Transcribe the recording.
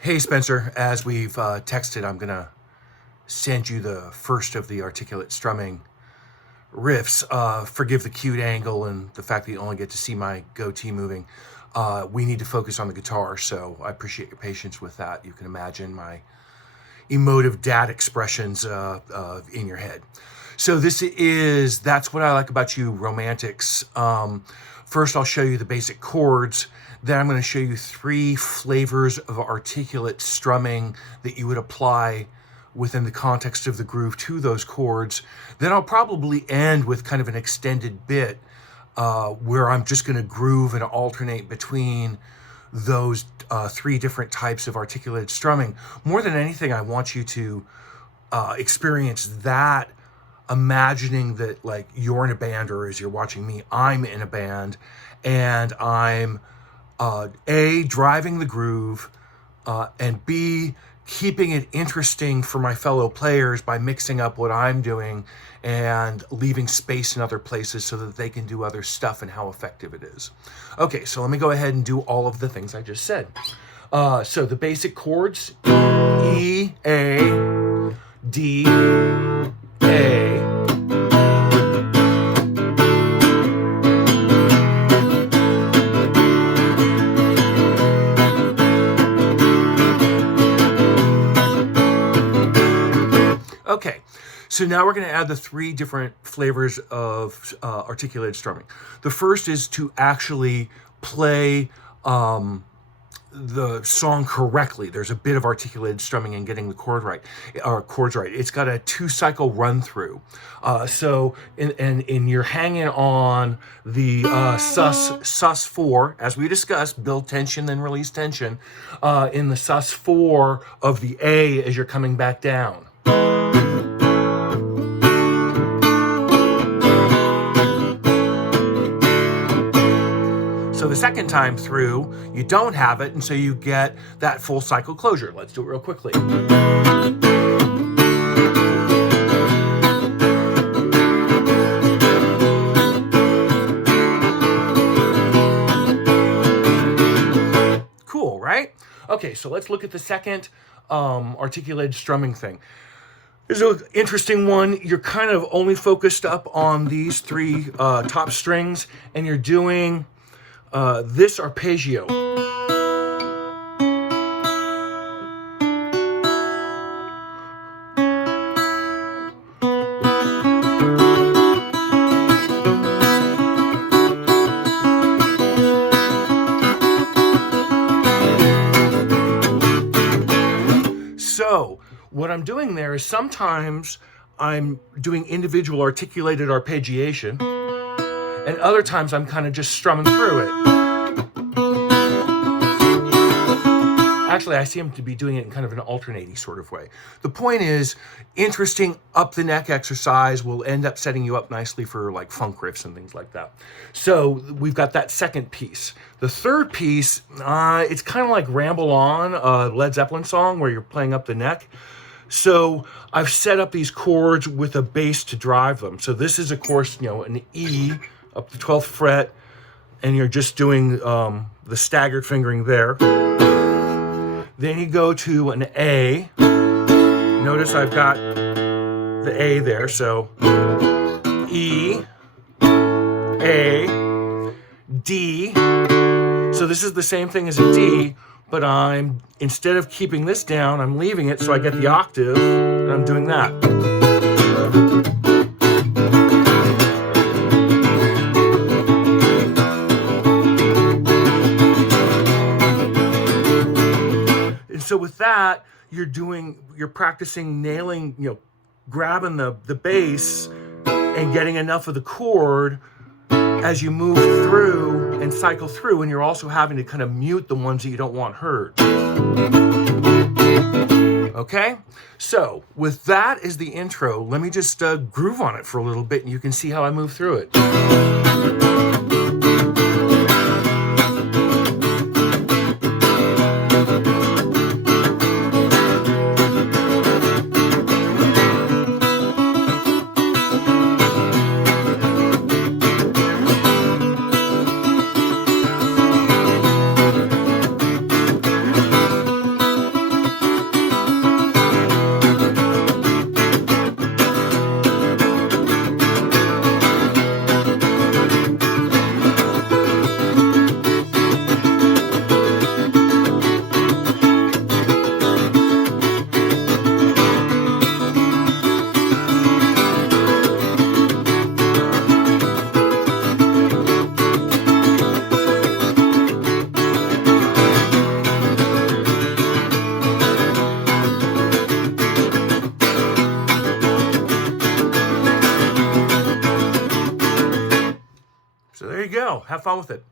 Hey Spencer, as we've texted, I'm going to send you the first of the articulate strumming riffs. Forgive the cute angle and the fact that you only get to see my goatee moving. We need to focus on the guitar, so I appreciate your patience with that. You can imagine my emotive dad expressions in your head. So that's what I like about you romantics. First, I'll show you the basic chords. Then I'm going to show you 3 flavors of articulate strumming that you would apply within the context of the groove to those chords. Then I'll probably end with kind of an extended bit where I'm just going to groove and alternate between those 3 different types of articulated strumming. More than anything, I want you to experience that, imagining that like you're in a band, or as you're watching me, I'm in a band, and I'm A, driving the groove, and B, keeping it interesting for my fellow players by mixing up what I'm doing and leaving space in other places so that they can do other stuff and how effective it is. Okay, so let me go ahead and do all of the things I just said. So the basic chords: E, A, D, A. Okay, so now we're going to add the 3 different flavors of articulated strumming. The first is to actually play the song correctly. There's a bit of articulated strumming in getting the chords right. It's got a 2-cycle run through. So you're hanging on the sus4, as we discussed, build tension, then release tension, in the sus4 of the A as you're coming back down. So the second time through, you don't have it, and so you get that full cycle closure. Let's do it real quickly. Cool, right? Okay, so let's look at the second articulated strumming thing. This is an interesting one. You're kind of only focused up on these 3 top strings, and you're doing this arpeggio. So what I'm doing there is sometimes I'm doing individual articulated arpeggiation, and other times I'm kind of just strumming through it. Actually, I seem to be doing it in kind of an alternating sort of way. The point is, interesting up the neck exercise will end up setting you up nicely for like funk riffs and things like that. So we've got that second piece. The third piece, it's kind of like Ramble On, a Led Zeppelin song where you're playing up the neck. So I've set up these chords with a bass to drive them. So this is, of course, an E up the 12th fret, and you're just doing the staggered fingering there. Then you go to an A. Notice I've got the A there, so E, A, D. So this is the same thing as a D, but instead of keeping this down, I'm leaving it so I get the octave, and I'm doing that. So with that, you're practicing nailing, grabbing the bass and getting enough of the chord as you move through and cycle through, and you're also having to kind of mute the ones that you don't want heard. Okay? So with that as the intro, let me just groove on it for a little bit, and you can see how I move through it. piano. Have fun with it.